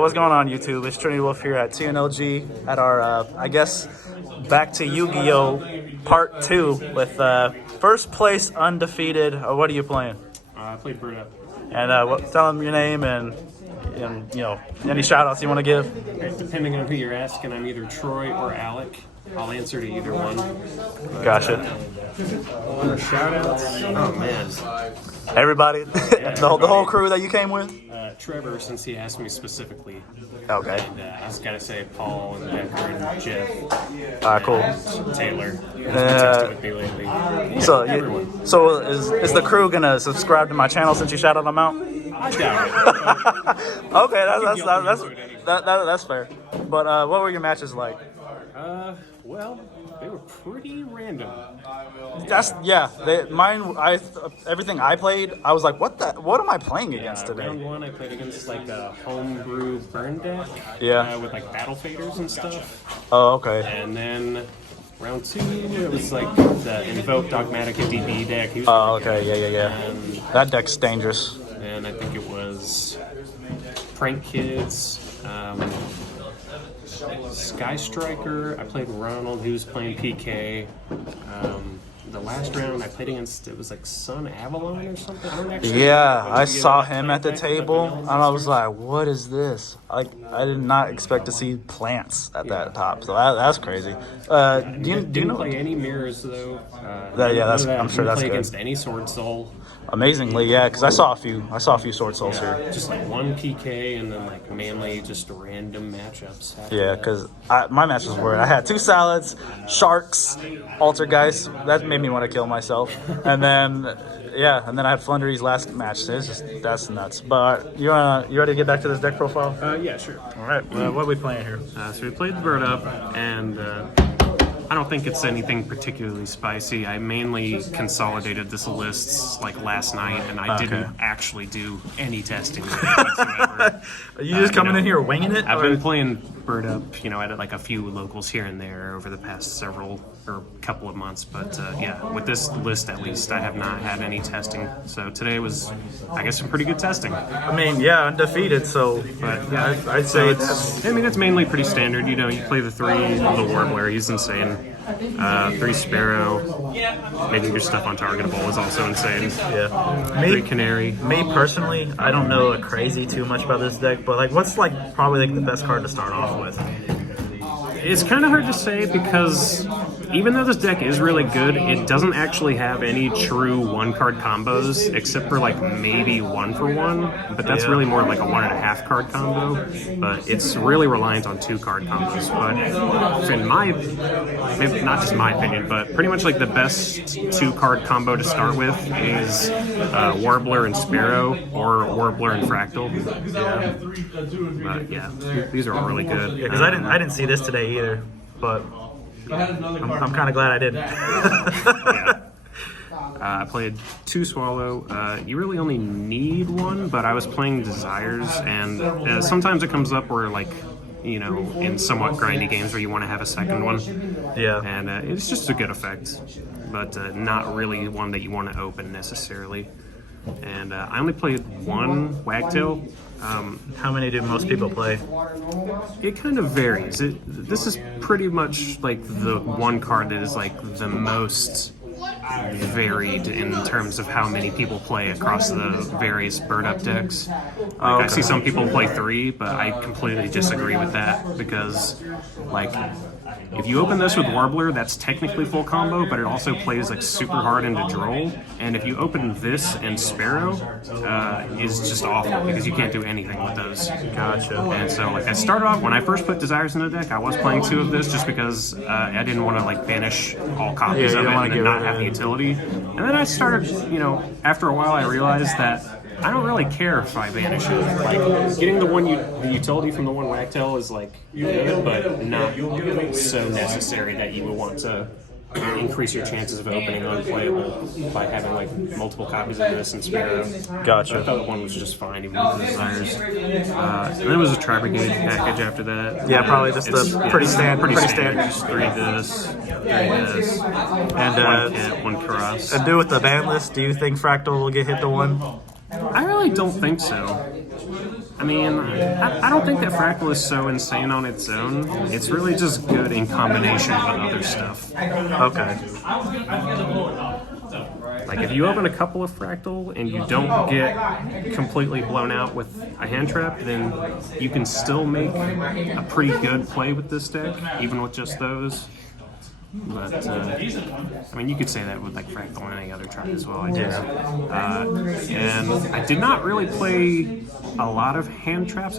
What's going on, YouTube? It's Trinity Wolf here at TNLG at our, I guess, back to YuGiOh Part 2 with first place undefeated. What are you playing? I played Bird Up. And tell them your name and you know, any shout outs you want to give. Depending on who you're asking, I'm either Troy or Alec. I'll answer to either one. Gotcha. Shout outs? Oh man. Everybody? Yeah, the whole crew that you came with? Trevor, since he asked me specifically. Okay. And I just gotta say Paul and Becker and Jeff. Cool. Taylor. He's been texting with me lately. Everyone. So is the crew gonna subscribe to my channel since you shouted them out? I doubt it. Okay, that's fair. But what were your matches like? Well, they were pretty random. Everything I played, I was like, what am I playing against today? Round one, I played against like a homebrew burn deck. Yeah. With like battle faders and stuff. Oh, okay. And then round two, it was like the invoked dogmatic DB deck. Oh, okay, yeah. And That deck's dangerous. then I think it was Prank Kids. Sky Striker, I played Ronald, who was playing PK. The last round I played against, it was like Sun Avalon or something. I don't actually I saw him at the table, and I was like, what is this? I did not expect to see plants at that top, so that's crazy. Do you know? Play any mirrors though? I'm sure that's play good. against any Sword Soul. Amazingly, yeah, because I saw a few Sword Souls here. Just like one PK and then like mainly just random matchups. Yeah, because my matches were, I had 2 salads, sharks, altergeist. That made me want to kill myself. And then I had Flundery's last match. That's nuts. But you ready to get back to this deck profile? Yeah, sure. All right. What are we playing here? So we played the Bird Up, and I don't think it's anything particularly spicy. I mainly consolidated this list like last night, and I didn't actually do any testing whatsoever. Are you just coming in here winging it? I've been playing Bird Up, at like a few locals here and there over the past couple of months. But with this list at least, I have not had any testing. So today was, I guess, some pretty good testing. I mean, undefeated. So, but yeah, I'd say it's mainly pretty standard. You play the 3, the Warbler, he's insane. 3 Sparrow, making your stuff untargetable is also insane. Yeah. 3 Canary. Me personally, I don't know crazy too much about this deck, but what's probably the best card to start off with? It's kind of hard to say because even though this deck is really good, it doesn't actually have any true 1-card combos except for maybe 1-for-1, but that's really more like a 1.5 card combo. But it's really reliant on 2-card combos. But in not just my opinion, but pretty much the best 2-card combo to start with is Warbler and Sparrow or Warbler and Fractal. But these are all really good. Yeah, because I didn't see this today either, but I'm kind of glad I didn't. I played 2 Swallow. You really only need 1, but I was playing Desires, and sometimes it comes up where in somewhat grindy games where you want to have a second one. Yeah. And it's just a good effect, but not really one that you want to open necessarily. And I only played 1 Wagtail. How many do most people play? It kind of varies. This is pretty much the 1 card that is the most varied in terms of how many people play across the various Bird Up decks. I see some people play 3, but I completely disagree with that because if you open this with Warbler, that's technically full combo, but it also plays super hard into Droll. And if you open this and Sparrow, is just awful because you can't do anything with those. Gotcha. And so I started off, when I first put Desires in the deck, I was playing 2 of this just because I didn't want to banish all copies of it and then not have the utility. And then I started, after a while I realized that I don't really care if I banish it. Getting the utility from the 1 Wagtail is good, but not so necessary that you would want to increase your chances of opening unplayable by having multiple copies of this and Sparrow. Gotcha. I thought the 1 was just fine, even with the Desires. And then it was a Tri-Brigade package after that. Yeah, probably just pretty standard. Just 3 this, 3 this, and 1 Kit, 1 Cross. And do with the ban list, do you think Fractal will get hit to 1? I really don't think so. I mean, I don't think that Fractal is so insane on its own. It's really just good in combination with other stuff. Okay. Like, if you open a couple of Fractal and you don't get completely blown out with a hand trap, then you can still make a pretty good play with this deck, even with just those. But, I mean, you could say that with, like, Fractal and any other tribe as well, I guess. And I did not really play a lot of hand traps.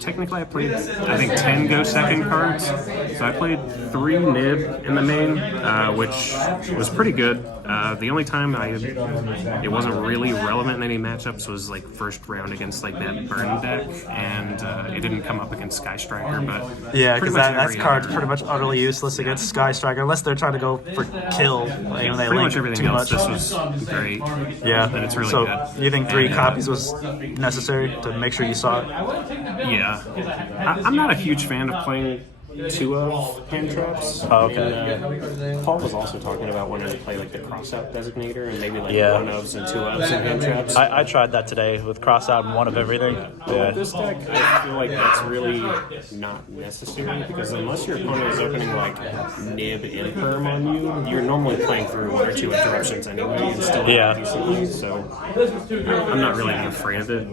Technically, I played, I think, 10 go second cards. So I played 3 nib in the main, which was pretty good. The only time it wasn't really relevant in any matchups was, like, first round against, like, that burn deck, and it didn't come up against Sky Striker, but... Yeah, because that card's pretty much utterly useless against Sky Striker, unless they're trying to go for kill. Like, pretty much everything else, this was great. Yeah, and it's really so good. You think 3 copies was necessary to make sure you saw it? Yeah. I'm not a huge fan of playing 2 of hand traps. Oh, okay. Paul was also talking about wanting to play like the cross-out designator and maybe like 1 ofs and 2 ofs and hand traps. I tried that today with cross-out and 1 of everything. With this deck, I feel like that's really not necessary because unless your opponent is opening like nib imperm on you, you're normally playing through 1 or 2 interruptions anyway and still decently. So I'm not really afraid of it.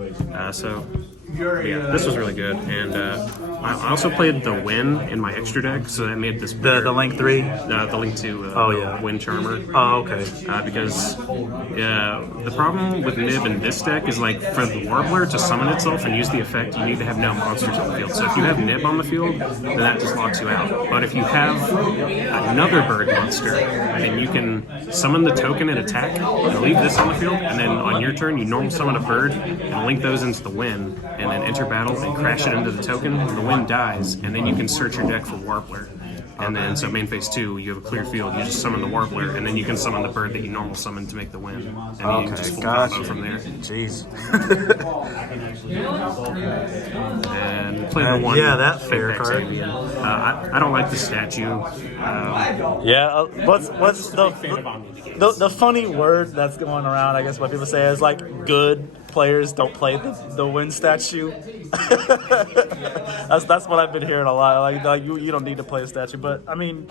Yeah, this was really good, and I also played the Win in my extra deck, so that made this better. The Link 3? The Link 2, Win Charmer. Oh, okay. Because the problem with Nib in this deck is, like, for the Warbler to summon itself and use the effect, you need to have no monsters on the field. So if you have Nib on the field, then that just locks you out. But if you have another bird monster, then you can summon the token and attack, and leave this on the field, and then on your turn, you normal summon a bird, and link those into the Win, and then enter battle and crash it into the token, and the Win dies, and then you can search your deck for Warbler. And then, so main phase 2, you have a clear field, you just summon the Warbler, and then you can summon the bird that you normal summon to make the Win. And then you can just full combo from there. Jeez. And play the 1. Yeah, that fair card. I don't like the statue. What's the funny word that's going around, I guess what people say is like good players don't play the Win statue. that's what I've been hearing a lot. Like you don't need to play a statue, but I mean,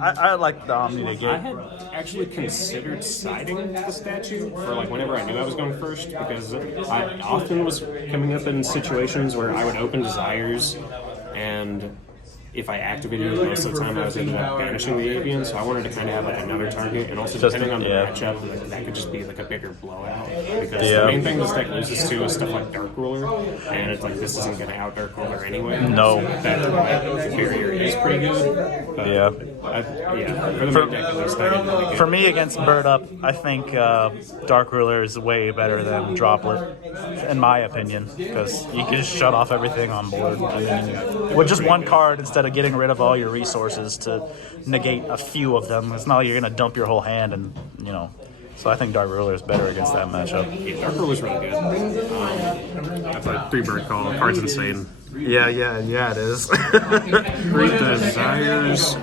I like the Omni Negate. I had actually considered siding the statue for like whenever I knew I was going first, because I often was coming up in situations where I would open Desires, and if I activated it most of the time, I was ended up banishing the Avian, so I wanted to kind of have like another target, and also depending on the matchup, like, that could just be like a bigger blowout. Because the main thing this deck loses to is stuff like Dark Ruler, and it's like this isn't going to out Dark Ruler anyway. No. So that barrier is pretty good. But for the main deck at least, I didn't really get For me against Bird Up, I think Dark Ruler is way better than Droplet, in my opinion, because you can just shut off everything on board. I mean, with just 1 card instead of getting rid of all your resources to negate a few of them. It's not like you're going to dump your whole hand, and so I think Dark Ruler is better against that matchup. Yeah, Dark Ruler's really good. I played 3 Bird Call. Card's insane. Yeah, it is. Great Desires.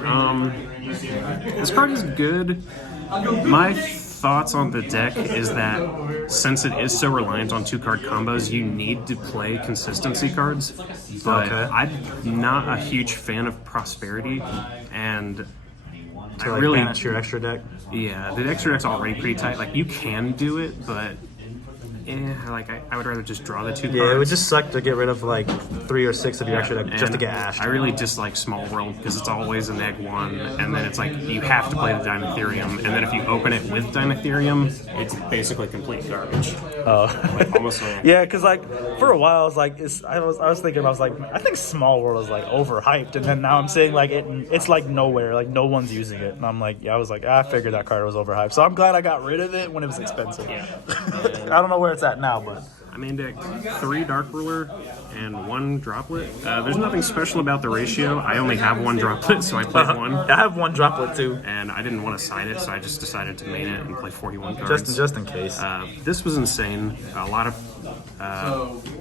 This card is good. My thoughts on the deck is that since it is so reliant on 2-card combos, you need to play consistency cards. But I'm not a huge fan of Prosperity, and I really banish your extra deck. Yeah, the extra deck's already pretty tight. Like, you can do it, but I would rather just draw the 2 cards. Yeah, it would just suck to get rid of like 3 or 6 of your extra deck just to get ashed. I really dislike Small World because it's always a -1, and then it's like you have to play the Dinotherium, and then if you open it with Dinotherium, it's basically complete garbage. Like, almost yeah, because like for a while I was like, I was thinking, I think Small World is like overhyped, and then now I'm saying like it's like nowhere, like no one's using it, and I'm like, I was like, I figured that card was overhyped, so I'm glad I got rid of it when it was expensive. Yeah. I don't know where it's at now, but I main deck 3 Dark Ruler and 1 Droplet. There's nothing special about the ratio. I only have 1 Droplet, so I played 1. I have 1 Droplet too, and I didn't want to side it, so I just decided to main it and play 41 cards. Just in case. This was insane. A lot of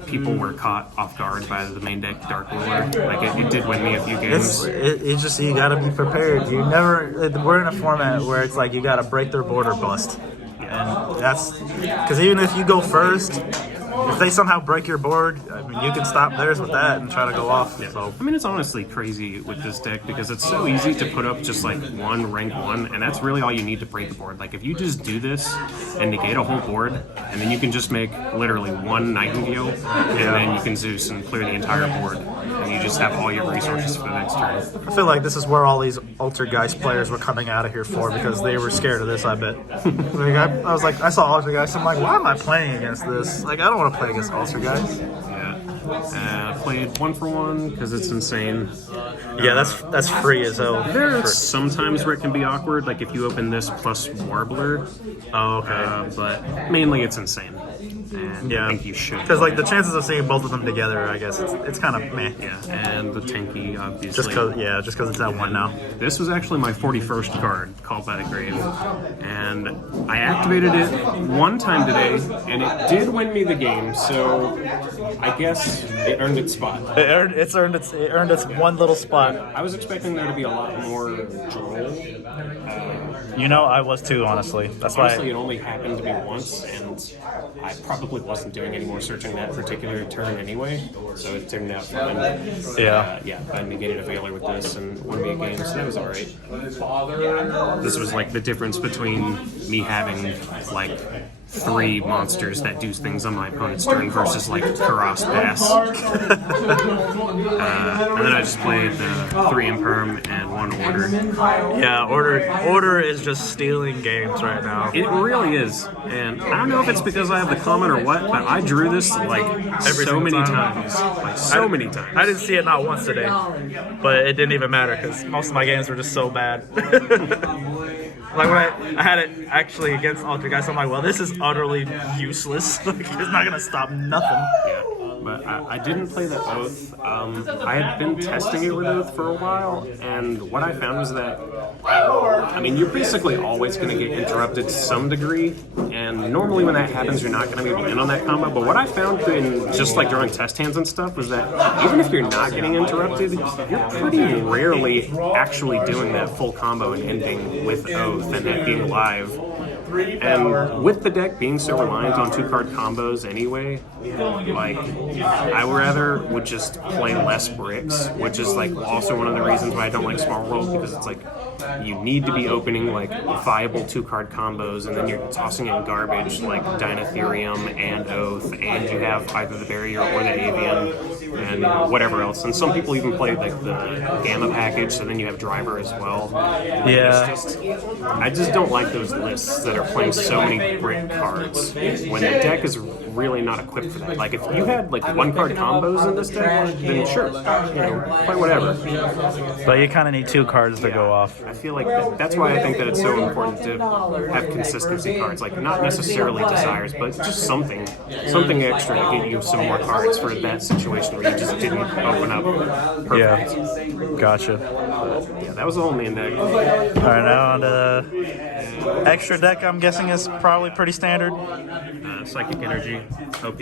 people were caught off guard by the main deck Dark Ruler. Like it did win me a few games. It's just you gotta be prepared. We're in a format where it's like you gotta break their board or bust. And that's because even if you go first, if they somehow break your board, I mean, you can stop theirs with that and try to go off. Yeah. So I mean, it's honestly crazy with this deck because it's so easy to put up just like one rank 1, and that's really all you need to break a board. Like if you just do this and negate a whole board, and then you can just make literally one Nightingale, and then you can Zeus and clear the entire board, and you just have all your resources for the next turn. I feel like this is where all these Altergeist players were coming out of here for, because they were scared of this, I bet. Like, I was like, I saw Altergeist, I'm like, why am I playing against this? Like, I don't want to play against Altergeist. Yeah. I played 1 for 1 because it's insane. Yeah, that's free as hell. There are sometimes where it can be awkward, like if you open this plus Warbler. Oh, okay. But mainly it's insane. And Yeah, I think you should. because like the chances of seeing both of them together, I guess it's kind of meh. Yeah, and the tanky, obviously. Just because it's at 1 now. This was actually my 41st card, Called by the Grave, and I activated it one time today, and it did win me the game, so I guess it earned its spot. It earned its one little spot. I was expecting there to be a lot more droll. You know, I was too, honestly. That's Honestly, why. it only happened to me once, and I probably wasn't doing any more searching that particular turn anyway, so it turned out fine. Yeah. I negated a Veiler with this and won me a game, so that was alright. This was like the difference between me having like 3 monsters that do things on my opponent's turn versus like Karas Pass. And then I just played the 3 Imperm and 1 Order. Yeah, order is just stealing games right now. It really is, and I don't know if it's because I have the comment or what, but I drew this like so many times. Like so many times. I didn't see it not once today, but it didn't even matter because most of my games were just so bad. Like when I had it actually against Altergeist, I'm like, well, this is utterly useless. Like, it's not gonna stop nothing. Yeah, but I didn't play the Oath. I had been testing it with Oath for a while, and what I found was that, I mean, you're basically always going to get interrupted to some degree, and normally when that happens, you're not going to be able to win on that combo. But what I found in just like drawing test hands and stuff was that even if you're not getting interrupted, you're pretty rarely actually doing that full combo and ending with Oath and that being live. And with the deck being so reliant on 2-card combos anyway, like, I rather would just play less bricks, which is like also one of the reasons why I don't like Small World, because it's like you need to be opening like viable 2-card combos, and then you're tossing in garbage like Dinotherium and Oath, and you have either the Barrier or the Avian and whatever else. And some people even play like the Gamma package, so then you have Driver as well. Yeah. I just don't like those lists that are playing so many brick cards when the deck is really not equipped for that. Like if you had like 1-card combos in this deck, then sure, play whatever. But you kind of need 2 cards to go off. I feel like that's why I think that it's so important to have consistency cards, like not necessarily desires, but just something extra to get you some more cards for that situation where you just didn't open up perfect. Yeah, gotcha. Yeah, that was the whole main deck. All right, now on the extra deck, I'm guessing is probably pretty standard. Psychic Energy, OP.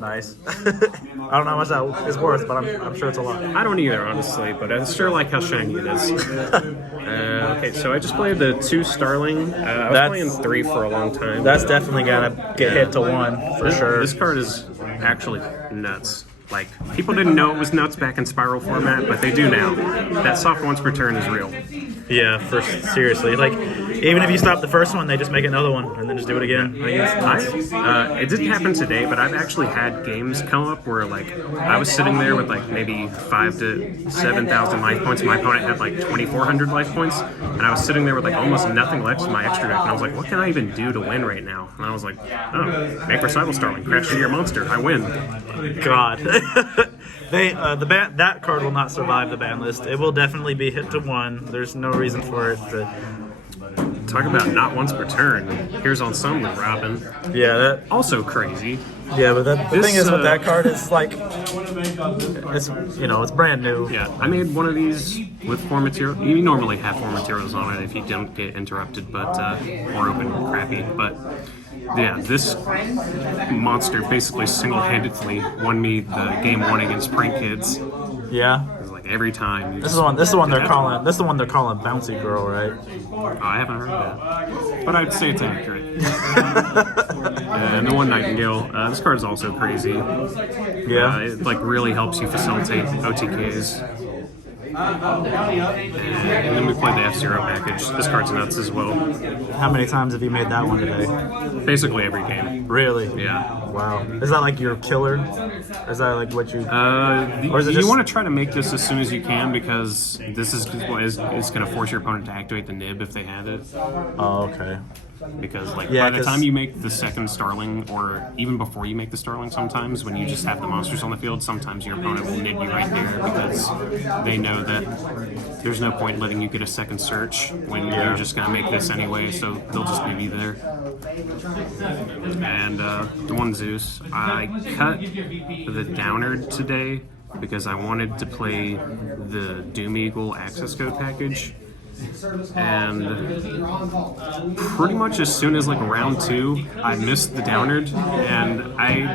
Nice. I don't know how much that is worth, but I'm sure it's a lot. I don't either, honestly, but I sure like how shiny it is. Okay, so I just played the 2 Starling. I was playing 3 for a long time. That's definitely gonna get hit to 1 for sure. This card is actually nuts. Like, people didn't know it was nuts back in Spiral format, but they do now. That soft once per turn is real. Yeah, seriously. Like, even if you stop the first one, they just make another one and then just do it again. It didn't happen today, but I've actually had games come up where, like, I was sitting there with, like, maybe 5,000 to 7,000 life points, and my opponent had, like, 2,400 life points, and I was sitting there with, like, almost nothing left in my extra deck, and I was like, what can I even do to win right now? And I was like, oh, make Recital Starling, crash to your monster, I win. God. That card will not survive the ban list. It will definitely be hit to 1. There's no reason for it to. Talk about not once per turn. Here's on some with Robin. Yeah, that also crazy. Yeah, but the thing is with that card is like it's brand new. Yeah, I made one of these with 4 material. You normally have 4 materials on it if you don't get interrupted, but or open crappy. But yeah, this monster basically single-handedly won me the game 1 against Prank Kids. Yeah. It was like every time. This is the one. This is the one they're calling. This is the one they're calling Bouncy Girl, right? I haven't heard that, but I'd say it's accurate. And the one Nightingale. This card is also crazy. Yeah. It like really helps you facilitate OTKs. And then we played the F-Zero package. This card's nuts as well. How many times have you made that one today? Basically every game. Really? Yeah. Wow. Is that like your killer? Is that like what you? Or is it You just... want to try to make this as soon as you can because this is what is going to force your opponent to activate the nib if they have it. Oh, okay. Because like Yeah, by the time you make the second Starling, or even before you make the Starling, sometimes when you just have the monsters on the field, sometimes your opponent will nib you right there because they know that there's no point letting you get a second search when you're just going to make this anyway, so they'll just nib you there. And the one Zeus, I cut the Downard today because I wanted to play the Doom Eagle access code package. And pretty much as soon as like round 2, I missed the Downard, and I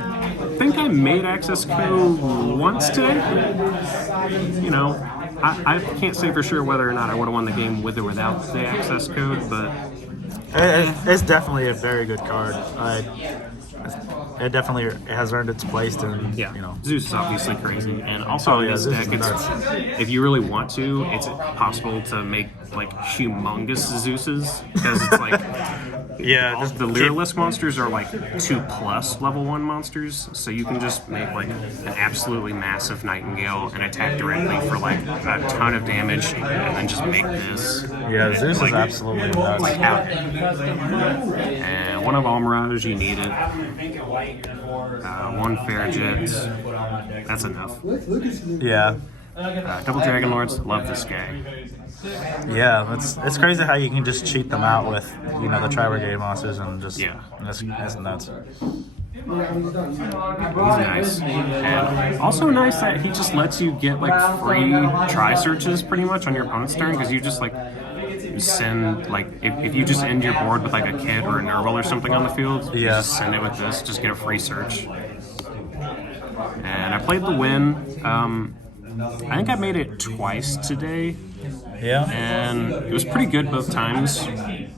think I made access code once today. You know, I can't say for sure whether or not I would have won the game with or without the access code, but It's definitely a very good card. It definitely has earned its place, and yeah, you know, Zeus is obviously crazy, and also in this Zeus deck, is if you really want to, it's possible to make like humongous Zeuses because it's like yeah, the Lyriusc monsters are like 2+ level 1 monsters, so you can just make like an absolutely massive Nightingale and attack directly for like a ton of damage, and then just make this. Yeah, Zeus is absolutely nuts. Like out. And one of Almirage, you need it. One Fairjet, that's enough. Yeah. Double Dragon Lords, love this guy. Yeah, it's crazy how you can just cheat them out with, you know, the Tri-Brigade monsters and just that's nuts. He's nice. And also nice that he just lets you get like free tri-searches pretty much on your opponent's turn, because you just like send like if you just end your board with like a kit or a Nerval or something on the field, you just send it with this, just get a free search. And I played the win. I think I made it twice today. Yeah. And it was pretty good both times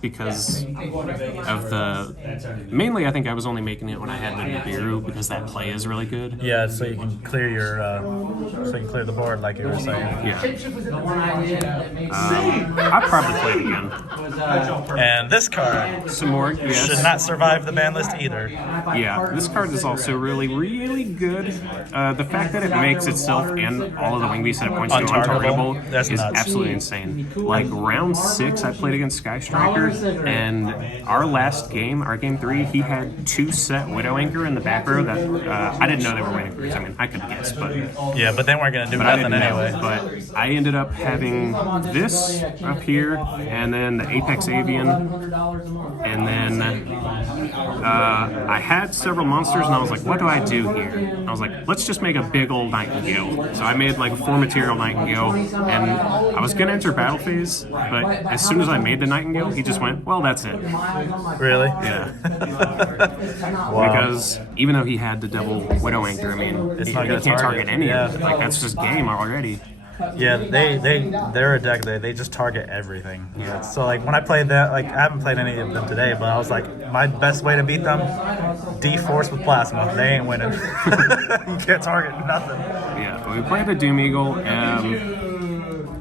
because of the... Mainly, I think I was only making it when I had the Nibiru because that play is really good. Yeah, so you can clear your... so you can clear the board like you were saying. Yeah. I'd probably play it again. And this card Some more, yes. should not survive the ban list either. Yeah, this card is also really, really good. The fact that it makes itself and all of the wing beasts that it points to untargetable That's is nuts. absolutely insane. Like round 6, I played against Sky Striker, and our last game, our game 3, he had 2 set Widow Anchor in the back row that I didn't know they were Widow Anchors. I mean, I could have guessed, but Yeah, but they weren't going to do nothing anyway. But I ended up having this up here, and then the Apex Avian, and then I had several monsters, and I was like, what do I do here? And I was like, let's just make a big old Nightingale. So I made like a 4-material Nightingale, and I was going to enter battle phase, but as soon as I made the Nightingale, he just went, well, that's it. Really? Yeah. Wow. Because even though he had the double Widow Anchor, I mean, It's he not gonna can't target any yeah. of it. Like, that's just game already. Yeah, they're a deck they just target everything. Yeah. So like when I played that, like I haven't played any of them today, but I was like, my best way to beat them, D-Force with Plasma. They ain't winning. You can't target nothing. Yeah, but we played the Doom Eagle.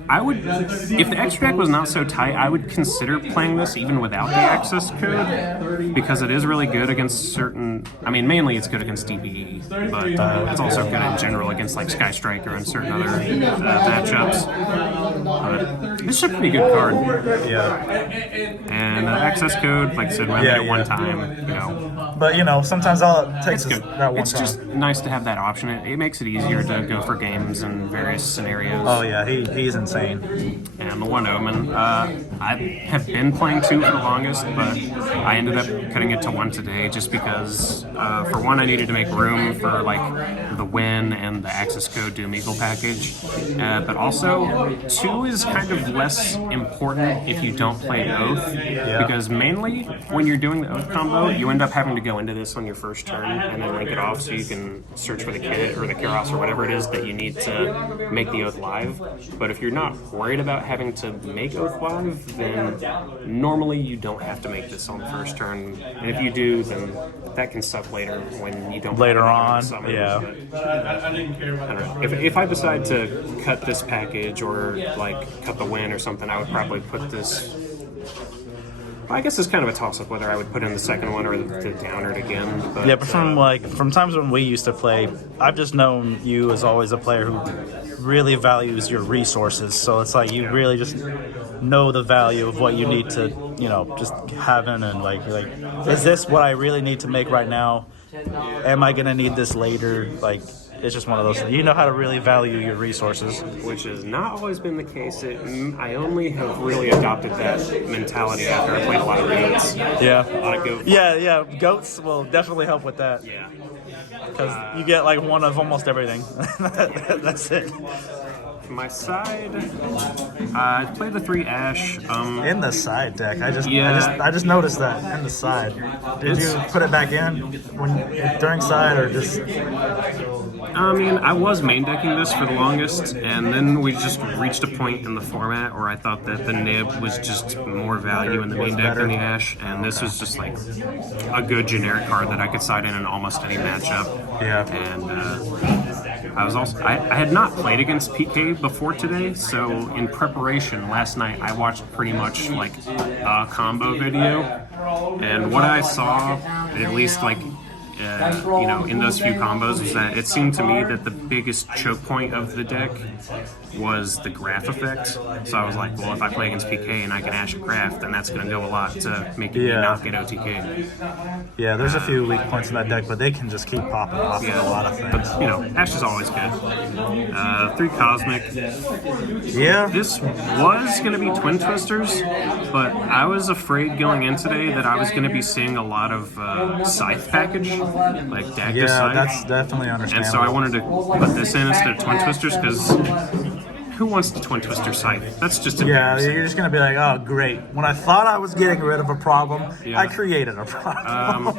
I would, if the extra deck was not so tight, I would consider playing this even without the access code, because it is really good against certain, I mean, mainly it's good against DPE, but it's also good in general against like Sky Striker and certain other matchups. But this is a pretty good card. Yeah. And access code, like I said, we made it one time, you know. But you know, sometimes all it takes It's is good. that one It's time. just nice to have that option. It makes it easier to go for games in various scenarios. Oh yeah, he's insane. And the One Omen, I have been playing 2 for the longest, but I ended up cutting it to 1 today just because, for one, I needed to make room for like the win and the access code Doom Eagle package. But also, 2 is kind of less important if you don't play Oath, because mainly when you're doing the Oath combo, you end up having to go into this on your first turn and then link it off so you can search for the kit or the Kuros or whatever it is that you need to make the Oath live. But if you're not worried about having to make Oath live, then normally you don't have to make this on the first turn. And if you do, then that can suck later when you don't. Later on, summons, yeah. But, I don't know. If I decide to cut this package or like cut the win or something, I would probably put this. I guess it's kind of a toss-up whether I would put in the second one or the downward again. But, Yeah, but from times when we used to play, I've just known you as always a player who really values your resources. So it's like you really just know the value of what you need to, just have in, and like, is this what I really need to make right now? Am I gonna need this later? Like, it's just one of those things. You know how to really value your resources. Which has not always been the case. I only have really adopted that mentality after I played a lot of goats. Yeah. A lot of goat. Yeah. Goats will definitely help with that. Yeah. Because you get like one of almost everything. That's it. My side, I played the 3 Ash. In the side deck, I just noticed that in the side. Did you put it back in during side or just? I mean, I was main decking this for the longest, and then we just reached a point in the format where I thought that the nib was just more value in the main deck than the Ash, and this was just like a good generic card that I could side in almost any matchup. Yeah. And I had not played against PK before today, so in preparation last night I watched pretty much like a combo video, and what I saw, at least like in those few combos, was that it seemed to me that the biggest choke point of the deck was the graph effect. So I was like, well, if I play against PK and I can Ash a graph, then that's going to go a lot to making me not get OTK. Yeah, there's a few weak points in that deck, but they can just keep popping off with a lot of things. But, Ash is always good. 3 Cosmic. Yeah. This was going to be Twin Twisters, but I was afraid going in today that I was going to be seeing a lot of Scythe package, like Dagda Scythe. That's definitely understandable. And so I wanted to put this in instead of Twin Twisters, because who wants the Twin Twister Scythe? That's just embarrassing. Yeah, you're just going to be like, oh, great. When I thought I was getting rid of a problem, I created a problem.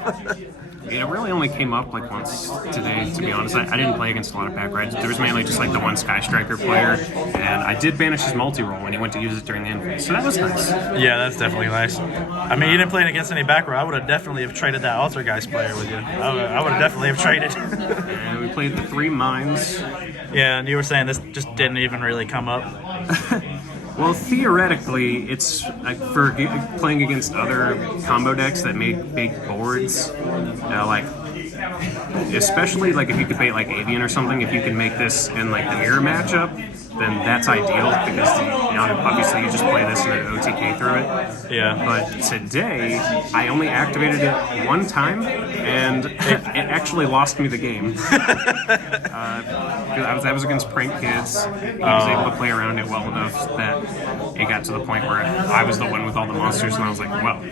It really only came up like once today, to be honest. I didn't play against a lot of back rides. There was mainly just like the one Sky Striker player, and I did banish his multi-roll when he went to use it during the end phase, so that was nice. Yeah, that's definitely nice. I mean, you didn't play against any back row. I would have definitely have traded that Altergeist player with you. I would have definitely have traded. And we played the 3 Mines. Yeah, and you were saying this just didn't even really come up. Well, theoretically, it's like for playing against other combo decks that make big boards, especially like if you debate like Avian or something, if you can make this in like the mirror matchup, then that's ideal, because obviously you just play this and then OTK through it. Yeah. But today, I only activated it one time, and it actually lost me the game. I was against Prank Kids. He was able to play around it well enough that it got to the point where I was the one with all the monsters, and I was like, well.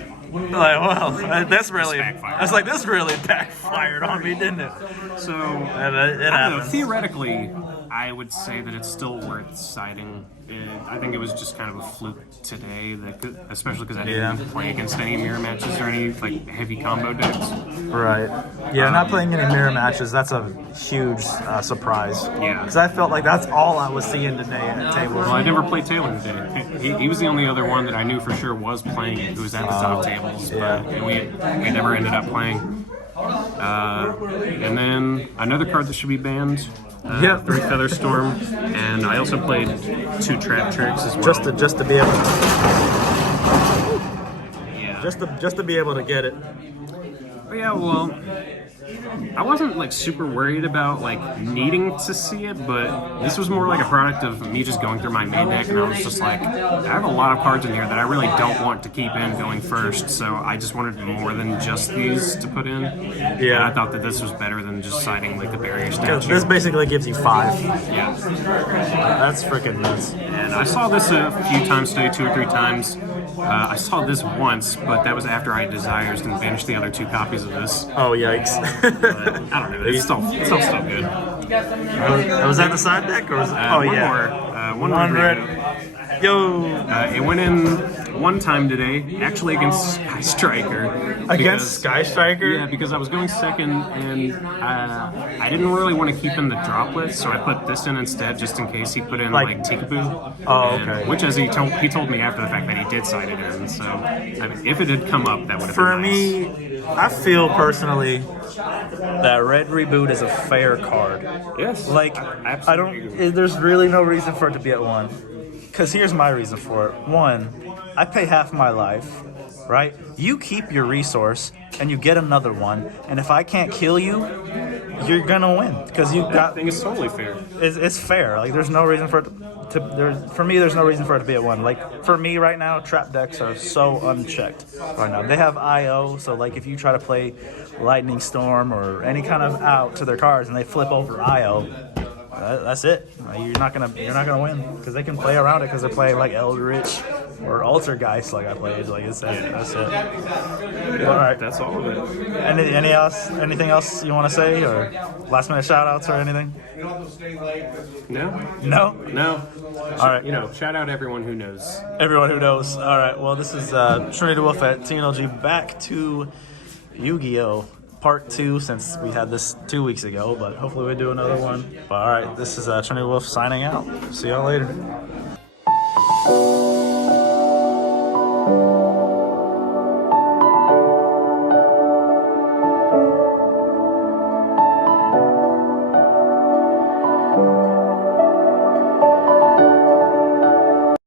This really backfired on me, didn't it? So, I don't know, theoretically, I would say that it's still worth siding. I think it was just kind of a fluke today, especially because I didn't play against any mirror matches or any like heavy combo decks. Right. Yeah, not playing any mirror matches, that's a huge surprise. Yeah. Because I felt like that's all I was seeing today at tables. Well, I never played Taylor today. He was the only other one that I knew for sure was playing it, who was at the top tables, but we never ended up playing. And then another card that should be banned. 3 Feather Storm, and I also played 2 Trap Tricks as well. Just to be able to, just to be able to get it. But yeah, well, I wasn't like super worried about like needing to see it, but this was more like a product of me just going through my main deck, and I was just like, I have a lot of cards in here that I really don't want to keep in going first, so I just wanted more than just these to put in. Yeah. And I thought that this was better than just siding like the barrier statue. This basically gives you 5. Yeah. That's freaking nuts. And I saw this a few times today, 2 or 3 times. I saw this once, but that was after I Desires and banished the other 2 copies of this. Oh, yikes. But, I don't know, it's still good. Was that the side deck? Or was it? One more. One red. Yo. It went in one time today, actually against Sky Striker. Against Sky Striker? Yeah, because I was going second, and I didn't really want to keep in the droplets, so I put this in instead, just in case he put in like Tikaboo. Oh, okay. Which, as he told me after the fact that he did side it in. So, I mean, if it had come up, that would have For been nice. me, I feel personally that Red Reboot is a fair card. Yes. Like, I don't. There's really no reason for it to be at 1. Because here's my reason for it. 1, I pay half my life, right? You keep your resource and you get another one, and if I can't kill you, you're gonna win because you got. That thing is totally fair. It's fair. Like there's no reason for it for me, there's no reason for it to be at 1. Like for me right now, trap decks are so unchecked right now. They have IO, so like if you try to play Lightning Storm or any kind of out to their cards and they flip over IO. That's it. You're not gonna win because they can play around it because they're playing like Eldritch or Altergeist like I played. Like that's it. All right, That's all of it. Anything else you want to say or last minute shout outs or anything? No. All right. You know, shout out everyone who knows. Everyone who knows. All right. Well, this is Trinity Wolf at TNLG back to Yu-Gi-Oh! Part 2 since we had this 2 weeks ago, but hopefully we do another one. But all right, this is Trinity Wolf signing out. See y'all later.